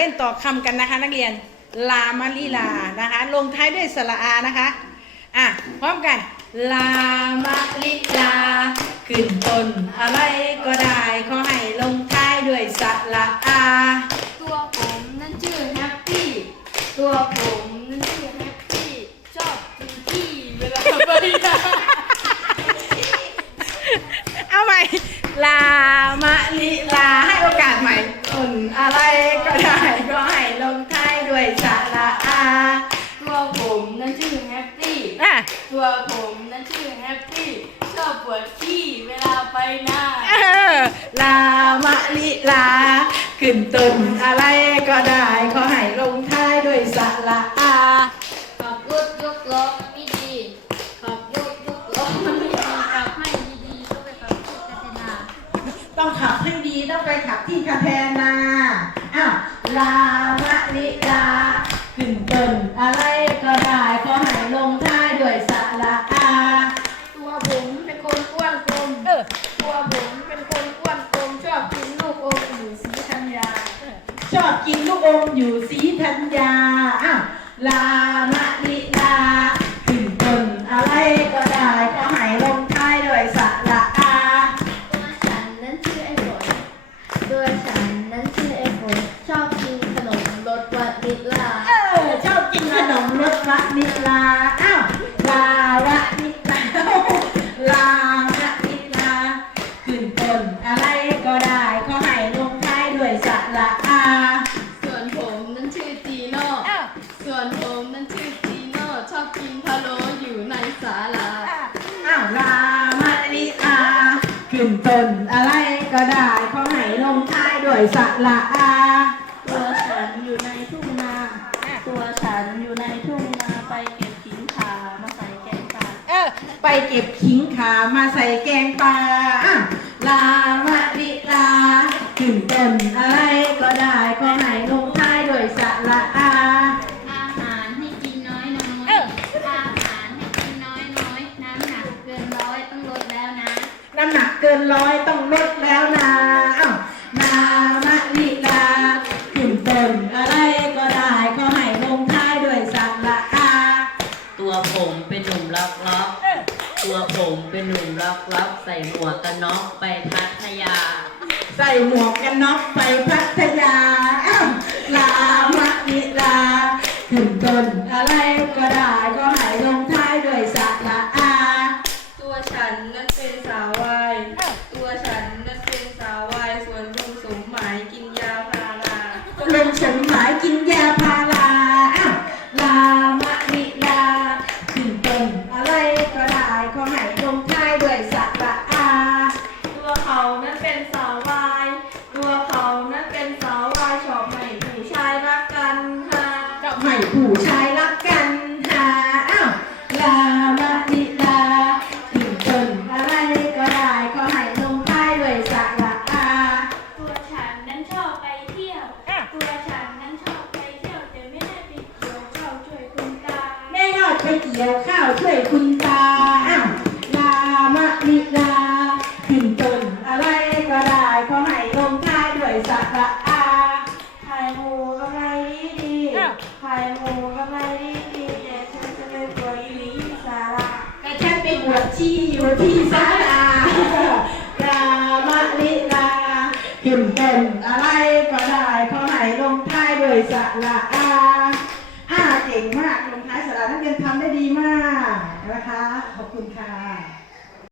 เล่นต่อคำกันนะคะ นักเรียนลามาลีลานะคะ ลงท้ายด้วยสระอานะคะอะพร้อมกัน ลามาลีลา ขึ้นต้นอะไรก็ได้ขอให้ลงท้ายด้วยสระอา ตัวผมนั้นชื่อแฮปปี้ ตัวผมนั้นชื่อแฮปปี้ ชอบกินที่เวลาไปนาเอาใหม่ ลามาลีลาให้โอกาสใหม่ต้น อะไรก็ได้ขอให้ลงท้ายด้วยสระอาตัวผมนั้นชื่อแฮปปี้ อะ ตัวผมนั้นชื่อแฮปปี้ ชอบปวดขี้เวลาไปหน้า เออลามะลิลา ขึ้นต้นอะไรก็ได้ ขอให้ลงท้ายด้วยสระอา ขับรถยกล้อมันไม่ดีขับรถยกล้อมันไม่ดีขับให้ดีๆก็ไปขับที่กัตนา ต้องขับให้ดีต้องไปขับที่คาแทนาอ้าวลามะลิลาขึ้นต้นอะไรก็ได้ขอให้ลงท้ายด้วยสระอาตัวผมเป็นคนอ้วนกลมเออตัวผมเป็นคนอ้วนกลมชอบกินลูกอมอยู่สีธัญญาชอบกินลูกอมอยู่สีธัญญาอ้าวลา วานิลลาอ้าวลาวะนิลาลาวะนิลาขึ้นต้นอะไรก็ได้ขอให้ลงท้ายด้วยสระอาส่วนผมนั้นชื่อจีโน่อ้าวส่วนผมนั้นชื่อจีโน่ชอบกินพะโล้อยู่ในศาลาอ้าวลามะนิลาขึ้นต้นอะไรก็ได้ขอให้ลงท้ายด้วยสระอา ไปเก็บขิงขามาใส่แกงปลาอ้าวลามะนิลาขึ้นต้นอะไรก็ได้ขอให้ลงท้ายด้วยสระอาอาหารให้กินน้อยน้อยเอออาหารให้กินน้อยน้อยน้ำหนักเกินร้อยต้องลดแล้วนะ น้ำหนักเกินร้อย เป็นหนุ่มล็อกล็อกเออตัวผมเป็นหนุ่มล็อกล็อกใส่หมวกกันน็อกไปพัทยา ใส่หมวกกันน็อกไปพัทยาอ้าวลามะลิลาขึ้นต้นอะไรก็ได้ก็ให้ลงท้ายด้วยสระอา ตัวฉันนั้นเป็นสาววาย ตัวฉันนั้นเป็นสาววาย ส่วนลุงสมหมายกินยาพารา ลงสมหมายกินยาพารา ผู้ชายรักกันหาอ้าวลามาดิลาถึงจนอะไรก็ได้ขอให้ลงท้ายด้วยสระอาตัวฉันนั้นชอบไปเที่ยว ตัวฉันนั้นชอบไปเที่ยวแต่ไม่ได้ไปเกี่ยวข้าวช่วยคุณตา แม่ยอดไปเกี่ยวข้าวช่วยคุณตา อ้าวลามะลิลา ขึ้นต้นอะไรก็ได้ ขอให้ลงท้ายด้วยสระอา ไข่หมูกำไรดีดี อ้าว ไข่ หมูกำไรดีดีแต่ฉันจะไปปล่อยอีหลีสาระแต่ฉันไปบวชชีอยู่ที่ศาลาลามะลิลาขึ้นต้นอะไรก็ได้ขอให้ลงท้ายด้วยสระอาอ่าเก่งมากลงท้ายสระนักเรียนทำได้ดีมากนะคะ ขอบคุณค่ะ